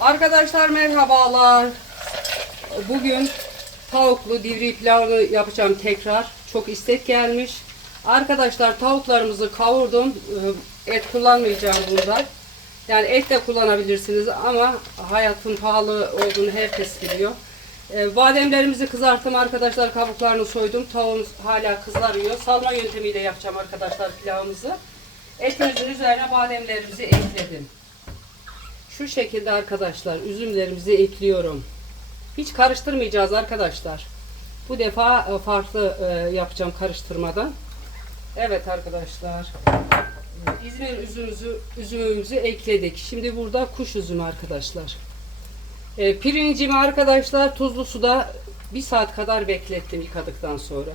Arkadaşlar merhabalar. Bugün tavuklu divri pilavı yapacağım tekrar. Çok istek gelmiş. Arkadaşlar tavuklarımızı kavurdum. Ee, Et kullanmayacağım burada. Yani et de kullanabilirsiniz ama hayatın pahalı olduğunu herkes biliyor. Ee, Bademlerimizi kızarttım arkadaşlar. Kabuklarını soydum. Tavuğumuz hala kızarıyor. Salma yöntemiyle yapacağım arkadaşlar pilavımızı. Etimizin üzerine bademlerimizi ekledim. Şu şekilde arkadaşlar üzümlerimizi ekliyorum. Hiç karıştırmayacağız arkadaşlar. Bu defa e, farklı e, yapacağım karıştırmadan. Evet arkadaşlar. İzmir üzümümüzü, üzümümüzü ekledik. Şimdi burada kuş üzümü arkadaşlar. E, pirincimi arkadaşlar tuzlu suda bir saat kadar beklettim yıkadıktan sonra.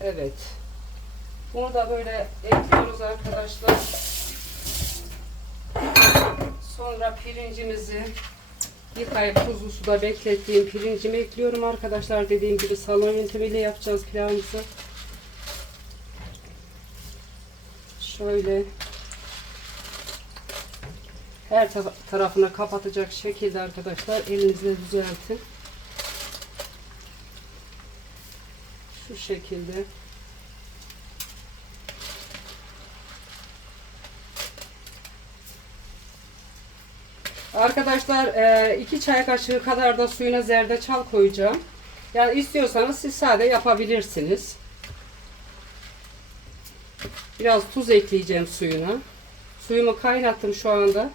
Evet. Bunu da böyle ekliyoruz arkadaşlar. Sonra pirincimizi yıkayıp tuzlu suda beklettiğim pirincimi ekliyorum arkadaşlar. Dediğim gibi salon yöntemiyle yapacağız pilavımızı. Şöyle her ta- tarafına kapatacak şekilde arkadaşlar elinizle düzeltin. Şu şekilde. Arkadaşlar 2 çay kaşığı kadar da suyuna zerdeçal koyacağım. Yani istiyorsanız siz sade yapabilirsiniz. Biraz tuz ekleyeceğim suyuna. Suyumu kaynattım şu anda.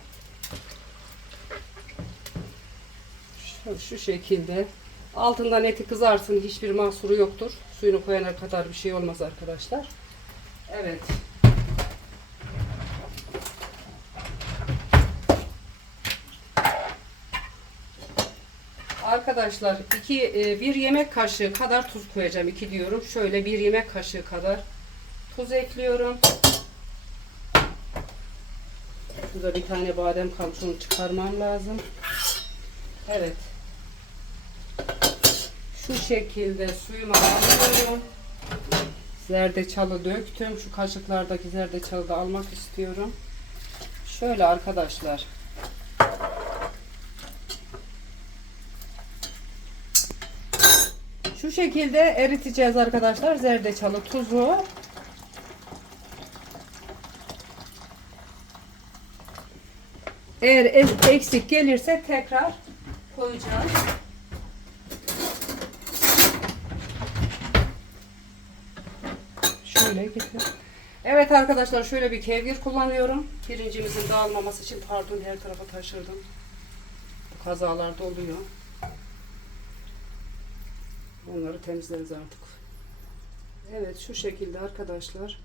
Şu şekilde. Altından eti kızarsın. Hiçbir mahsuru yoktur. Suyunu koyana kadar bir şey olmaz arkadaşlar. Evet. Arkadaşlar iki e, bir yemek kaşığı kadar tuz koyacağım. iki diyorum. Şöyle bir yemek kaşığı kadar tuz ekliyorum. Şurada bir tane badem kalmış onu çıkarmam lazım. Evet. Şu şekilde suyumu alıyorum. Zerdeçalı döktüm. Şu kaşıklardaki zerdeçalı da almak istiyorum. Şöyle arkadaşlar. Şu şekilde eriteceğiz arkadaşlar zerdeçalı tuzu. Eğer es- eksik gelirse tekrar koyacağız. Şöyle getir. Evet arkadaşlar şöyle bir kevgir kullanıyorum. Pirincimizin dağılmaması için pardon her tarafa taşırdım. Bu kazalarda oluyor. Onları temizleriz artık. Evet şu şekilde arkadaşlar.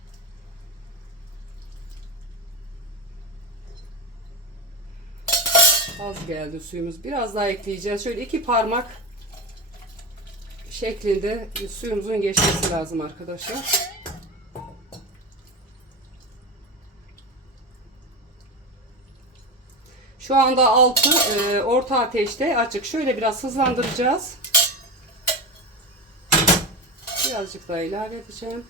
Az geldi suyumuz. Biraz daha ekleyeceğiz. Şöyle iki parmak şeklinde suyumuzun geçmesi lazım arkadaşlar. Şu anda altı e, orta ateşte açık. Şöyle biraz hızlandıracağız. Birazcık daha ilave edeceğim.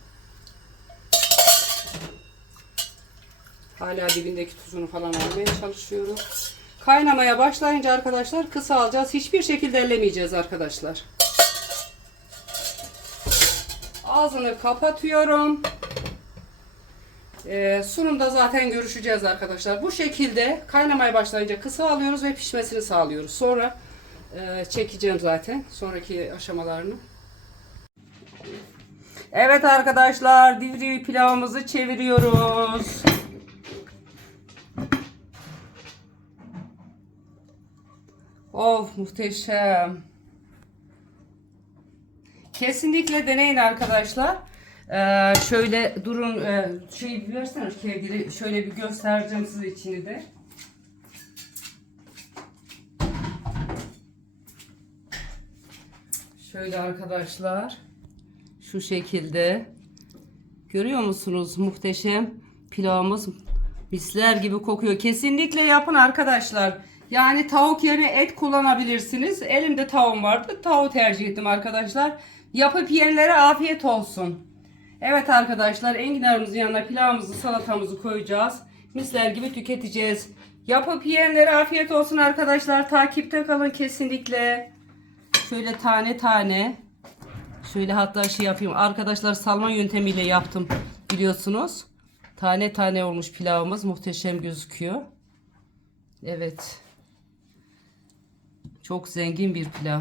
Hala dibindeki tuzunu falan almaya çalışıyorum. Kaynamaya başlayınca arkadaşlar kısa alacağız. Hiçbir şekilde ellemeyeceğiz arkadaşlar. Ağzını kapatıyorum. Ee, sunumda zaten görüşeceğiz arkadaşlar. Bu şekilde kaynamaya başlayınca kısa alıyoruz ve pişmesini sağlıyoruz. Sonra e, çekeceğim zaten sonraki aşamalarını. Evet arkadaşlar divri pilavımızı çeviriyoruz. Of muhteşem. Kesinlikle deneyin arkadaşlar. Ee, şöyle durun e, şey versene şu kevgiri şöyle bir göstereceğim size içini de. Şöyle arkadaşlar. Şu şekilde. Görüyor musunuz? Muhteşem pilavımız misler gibi kokuyor. Kesinlikle yapın arkadaşlar. Yani tavuk yerine et kullanabilirsiniz. Elimde tavuğum vardı. Tavuğu tercih ettim arkadaşlar. Yapıp yiyenlere afiyet olsun. Evet arkadaşlar enginarımızın yanına pilavımızı salatamızı koyacağız. Misler gibi tüketeceğiz. Yapıp yiyenlere afiyet olsun arkadaşlar. Takipte kalın kesinlikle. Şöyle tane tane. Şöyle hatta şey yapayım. Arkadaşlar salma yöntemiyle yaptım biliyorsunuz. Tane tane olmuş pilavımız. Muhteşem gözüküyor. Evet. Çok zengin bir pilav.